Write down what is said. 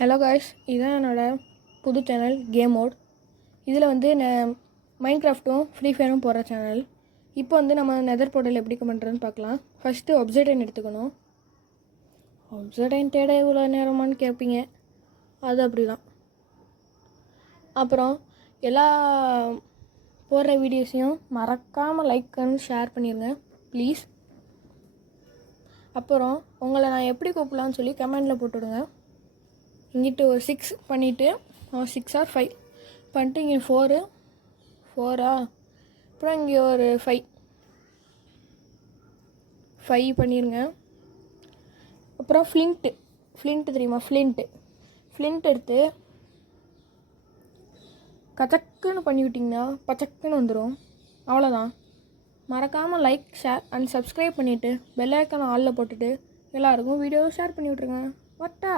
Hello guys, இதுதான் என்னோடய புது சேனல் கேம் மோட். இதில் வந்து நான் மைன்கிராஃப்ட்டும் ஃப்ரீ ஃபயரும் போடுற சேனல். இப்போ வந்து நம்ம நெதர் போர்ட்டல் எப்படி பண்ணுறதுன்னு பார்க்கலாம். ஃபஸ்ட்டு ஒப்சைடன் எடுத்துக்கணும். ஒப்சைடன் தேட இவ்வளோ நேரமானு கேட்பீங்க, அது அப்படி தான். அப்புறம் எல்லா போடுற வீடியோஸையும் மறக்காமல் லைக் அண்ட் ஷேர் பண்ணிடுங்க ப்ளீஸ். அப்புறம் உங்களை நான் எப்படி கூப்பிடலான்னு சொல்லி கமெண்டில் போட்டுவிடுங்க. இங்கிட்டு ஒரு 6 பண்ணிவிட்டு 6 or 5 பண்ணிட்டு இங்கே 4 அப்புறம் இங்கே ஒரு 5 பண்ணிடுங்க. அப்புறம் ஃப்ளிண்ட்டு தெரியுமா? ஃப்ளிண்ட் எடுத்து கச்சக்குன்னு பண்ணிவிட்டிங்கன்னா பச்சக்குன்னு வந்துடும். அவ்வளோதான். மறக்காமல் லைக், ஷேர் அண்ட் சப்ஸ்கிரைப் பண்ணிவிட்டு பெல் ஐக்கான் ஆலில் போட்டுட்டு எல்லாருக்கும் வீடியோவை ஷேர் பண்ணி விட்ருங்க. வட்டா.